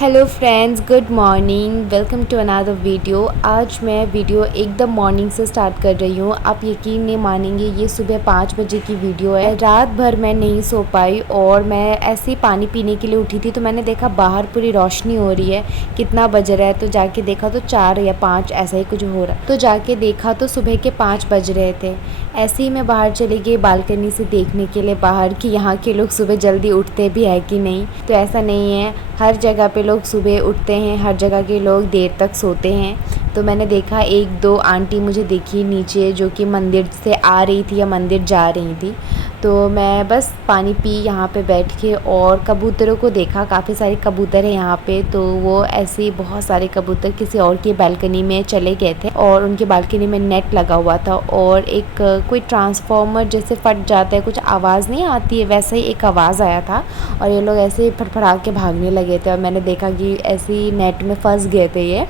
Hello friends, good morning. Welcome to another video. आज मैं video एकदम मॉर्निंग से स्टार्ट कर रही हूँ। आप यकीन नहीं मानेंगे, ये सुबह 5 बजे की वीडियो है। रात भर मैं नहीं सो पाई और मैं ऐसे ही पानी पीने के लिए उठी थी तो मैंने देखा बाहर पूरी रोशनी हो रही है। कितना बज रहा है तो जाके देखा तो 4 या 5 ऐसा ही कुछ हो रहा। तो जाके देखा तो सुबह के 5 बज रहे थे। ऐसे ही मैं बाहर चली गई बालकनी से देखने के लिए बाहर कि यहाँ के लोग सुबह जल्दी उठते भी है कि नहीं। तो ऐसा नहीं है, हर जगह पे लोग सुबह उठते हैं, हर जगह के लोग देर तक सोते हैं। तो मैंने देखा 1-2 आंटी मुझे दिखी नीचे जो कि मंदिर से आ रही थी या मंदिर जा रही थी। तो मैं बस पानी पी यहाँ पे बैठ के और कबूतरों को देखा। काफ़ी सारे कबूतर हैं यहाँ पे। तो वो ऐसे ही बहुत सारे कबूतर किसी और की बालकनी में चले गए थे और उनकी बालकनी में नेट लगा हुआ था और एक कोई ट्रांसफार्मर जैसे फट जाता है, कुछ आवाज़ नहीं आती है, वैसे ही एक आवाज़ आया था और ये लोग ऐसे ही फटफड़ा के भागने लगे थे और मैंने देखा कि ऐसे ही नेट में फंस गए थे ये।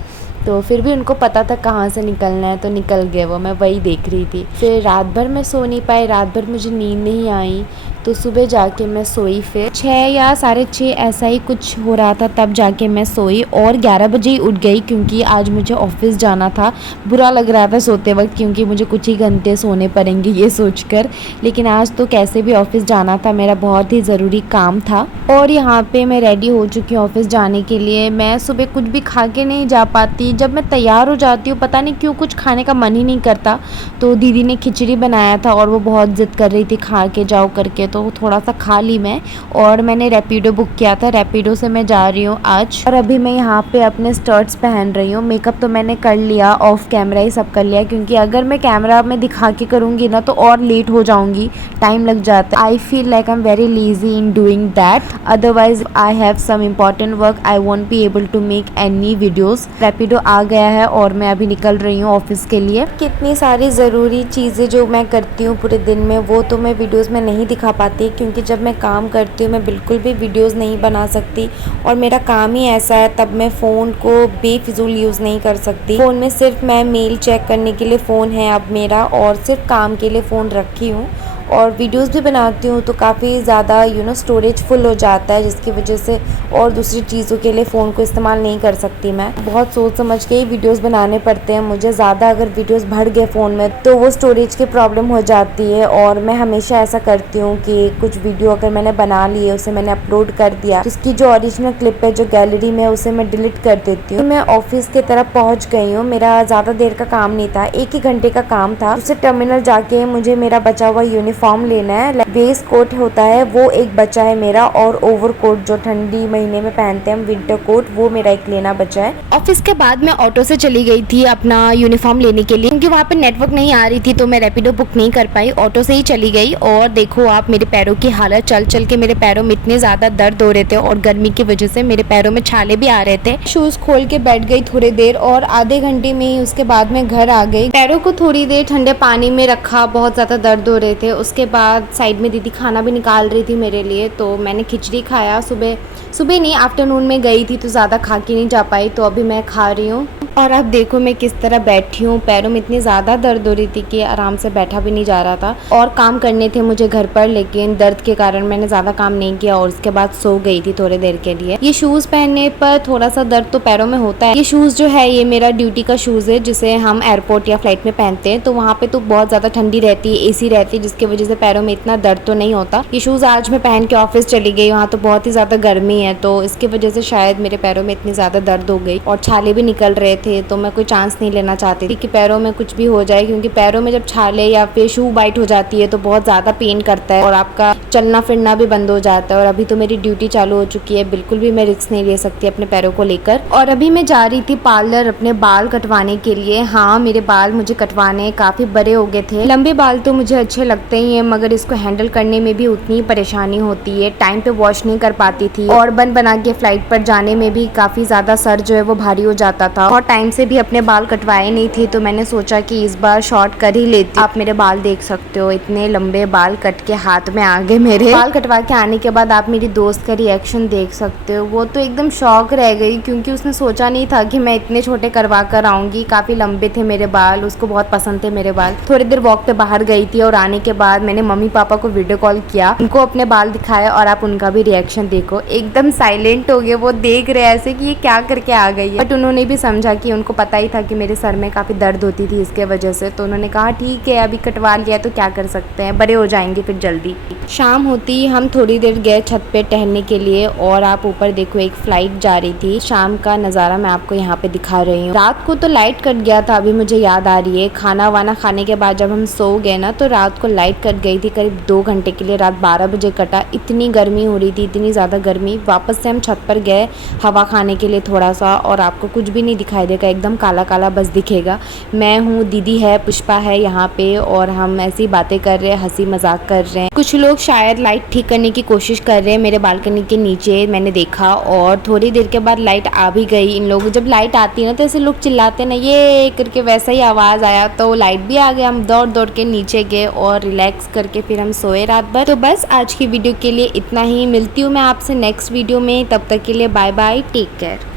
तो फिर भी उनको पता था कहाँ से निकलना है तो निकल गए वो। मैं वही देख रही थी। फिर रात भर मैं सो नहीं पाई, रात भर मुझे नींद नहीं आई। तो सुबह जाके मैं सोई। फिर 6 या 6:30 ऐसा ही कुछ हो रहा था, तब जाके मैं सोई और 11 बजे ही उठ गई क्योंकि आज मुझे ऑफिस जाना था। बुरा लग रहा था सोते वक्त क्योंकि मुझे कुछ ही घंटे सोने पड़ेंगे ये सोचकर, लेकिन आज तो कैसे भी ऑफिस जाना था, मेरा बहुत ही ज़रूरी काम था। और यहाँ पे मैं रेडी हो चुकी हूँ ऑफिस जाने के लिए। मैं सुबह कुछ भी खा के नहीं जा पाती। जब मैं तैयार हो जाती हूँ पता नहीं क्यों कुछ खाने का मन ही नहीं करता। तो दीदी ने खिचड़ी बनाया था और वो बहुत ज़िद कर रही थी खा के जाओ करके, तो थोड़ा सा खा ली मैं। और मैंने रैपिडो बुक किया था, रैपिडो से मैं जा रही हूँ आज। और अभी मैं यहाँ पे अपने स्टर्ट्स पहन रही हूँ। मेकअप तो मैंने कर लिया, ऑफ कैमरा ही सब कर लिया क्योंकि अगर मैं कैमरा में दिखा के करूँगी ना तो और लेट हो जाऊँगी, टाइम लग जाता है। I feel like I am very lazy in doing that, otherwise I have some important work, I won't be able to make any videos. Rapido आ गया है और मैं अभी निकल रही हूँ ऑफिस के लिए। कितनी सारी ज़रूरी चीज़ें जो मैं करती हूँ पूरे दिन में वो तो मैं वीडियोज़ में नहीं दिखा पाती क्योंकि जब मैं काम करती हूँ मैं बिल्कुल भी वीडियोज़ नहीं बना सकती और मेरा काम ही ऐसा है। तब मैं फ़ोन को बेफिजूल यूज़ नहीं कर सकती। फ़ोन में सिर्फ मैं मेल चेक करने के लिए फ़ोन है अब मेरा और सिर्फ काम के लिए फ़ोन रखी हूँ। और वीडियोज़ भी बनाती हूँ तो काफ़ी ज़्यादा स्टोरेज फुल हो जाता है जिसकी वजह से और दूसरी चीज़ों के लिए फ़ोन को इस्तेमाल नहीं कर सकती। मैं बहुत सोच समझ के ही वीडियोज़ बनाने पड़ते हैं मुझे। ज़्यादा अगर वीडियोज़ भर गए फ़ोन में तो वो स्टोरेज की प्रॉब्लम हो जाती है और मैं हमेशा ऐसा करती हूँ कि कुछ वीडियो अगर मैंने बना ली है उसे मैंने अपलोड कर दिया, उसकी जो ओरिजिनल क्लिप है जो गैलरी में उसे मैं डिलीट कर देती हूँ। मैं ऑफिस की तरफ पहुँच गई हूँ। मेरा ज़्यादा देर का काम नहीं था, 1 ही घंटे का काम था। उसे टर्मिनल जाके मुझे मेरा बचा हुआ यूनिफॉर्म लेना है। वेस्ट कोट होता है वो एक बचा है मेरा और ओवर कोट जो ठंडी महीने में पहनते हैं हम, विंटर कोट, वो मेरा एक लेना बचा है। ऑफिस के बाद मैं ऑटो से चली गई थी अपना यूनिफॉर्म लेने के लिए क्योंकि वहाँ पे नेटवर्क नहीं आ रही थी तो मैं रैपिडो बुक नहीं कर पाई, ऑटो से ही चली गई। और देखो आप मेरे पैरों की हालत, चल चल के मेरे पैरों में इतने ज़्यादा दर्द हो रहे थे और गर्मी की वजह से मेरे पैरों में छाले भी आ रहे थे। शूज़ खोल के बैठ गई थोड़ी देर और आधे घंटे में ही उसके बाद मैं घर आ गई। पैरों को थोड़ी देर ठंडे पानी में रखा, बहुत ज़्यादा दर्द हो रहे थे। उसके बाद साइड में दीदी खाना भी निकाल रही थी मेरे लिए तो मैंने खिचड़ी खाया। सुबह नहीं, आफ्टरनून में गई थी तो ज़्यादा खा के नहीं जा पाई तो अभी मैं खा रही हूँ। और अब देखो मैं किस तरह बैठी हूँ, पैरों में इतनी ज़्यादा दर्द हो रही थी कि आराम से बैठा भी नहीं जा रहा था। और काम करने थे मुझे घर पर लेकिन दर्द के कारण मैंने ज़्यादा काम नहीं किया और उसके बाद सो गई थी थोड़ी देर के लिए। ये शूज़ पहनने पर थोड़ा सा दर्द तो पैरों में होता है। ये शूज़ जो है ये मेरा ड्यूटी का शूज़ है जिसे हम एयरपोर्ट या फ्लाइट में पहनते हैं तो वहाँ पे तो बहुत ज़्यादा ठंडी रहती है, AC रहती है जिसकी वजह से पैरों में इतना दर्द तो नहीं होता। ये शूज़ आज मैं पहन के ऑफिस चली गई, वहाँ तो बहुत ही ज़्यादा गर्मी है तो इसकी वजह से शायद मेरे पैरों में इतनी ज़्यादा दर्द हो गई और छाले भी निकल रहे थे। तो मैं कोई चांस नहीं लेना चाहती थी कि पैरों में कुछ भी हो जाए क्योंकि पैरों में जब छाले या फिर शू बाइट हो जाती है तो बहुत ज़्यादा पेन करता है और आपका चलना फिरना भी बंद हो जाता है। और अभी तो मेरी ड्यूटी चालू हो चुकी है, बिल्कुल भी मैं रिस्क नहीं ले सकती अपने पैरों को लेकर। और अभी मैं जा रही थी पार्लर अपने बाल कटवाने के लिए। हाँ, मेरे बाल मुझे कटवाने काफ़ी बड़े हो गए थे। लंबे बाल तो मुझे अच्छे लगते ही हैं मगर इसको हैंडल करने में भी उतनी ही परेशानी होती है। टाइम पे वॉश नहीं कर पाती थी और बन बना के फ्लाइट पर जाने में भी काफ़ी ज़्यादा सर जो है वो भारी हो जाता था और टाइम से भी अपने बाल कटवाए नहीं थे तो मैंने सोचा कि इस बार शॉर्ट कर ही लेती। आप मेरे बाल देख सकते हो, इतने लंबे बाल कट के हाथ में आ गए मेरे। बाल कटवा के आने के बाद आप मेरी दोस्त का रिएक्शन देख सकते हो, वो तो एकदम शॉक रह गई क्योंकि उसने सोचा नहीं था कि मैं इतने छोटे करवा कर आऊँगी। काफ़ी लंबे थे मेरे बाल, उसको बहुत पसंद थे मेरे बाल। थोड़ी देर वॉक पे बाहर गई थी और आने के बाद मैंने मम्मी पापा को वीडियो कॉल किया, उनको अपने बाल दिखाया और आप उनका भी रिएक्शन देखो। एकदम साइलेंट हो गए, वो देख रहे ऐसे कि ये क्या करके आ गई है। बट उन्होंने भी समझा कि उनको पता ही था कि मेरे सर में काफ़ी दर्द होती थी इसके वजह से, तो उन्होंने कहा ठीक है अभी कटवा लिया तो क्या कर सकते हैं, बड़े हो जाएंगे फिर जल्दी। शाम होती हम थोड़ी देर गए छत पे टहलने के लिए और आप ऊपर देखो एक फ्लाइट जा रही थी। शाम का नज़ारा मैं आपको यहाँ पे दिखा रही हूँ। रात को तो लाइट कट गया था, अभी मुझे याद आ रही है। खाना वाना खाने के बाद जब हम सो गए ना तो रात को लाइट कट गई थी करीब 2 घंटे के लिए। रात 12 बजे कटा। इतनी गर्मी हो रही थी, इतनी ज़्यादा गर्मी। वापस से हम छत पर गए हवा खाने के लिए थोड़ा सा, और आपको कुछ भी नहीं दिखाई देगा, एकदम काला काला बस दिखेगा। मैं हूँ, दीदी है, पुष्पा है यहाँ पे, और हम ऐसी बातें कर रहे हैं, हंसी मजाक कर रहे हैं। कुछ लोग शायद लाइट ठीक करने की कोशिश कर रहे हैं मेरे बालकनी के नीचे, मैंने देखा। और थोड़ी देर के बाद लाइट आ भी गई। इन लोग जब लाइट आती है ना तो ऐसे लोग चिल्लाते ना ये करके, वैसा ही आवाज़ आया तो लाइट भी आ गया। हम दौड़ दौड़ के नीचे गए और रिलैक्स करके फिर हम सोए रात भर। तो बस आज की वीडियो के लिए इतना ही। मिलती हूँ मैं आपसे नेक्स्ट वीडियो में, तब तक के लिए बाय बाय, टेक केयर।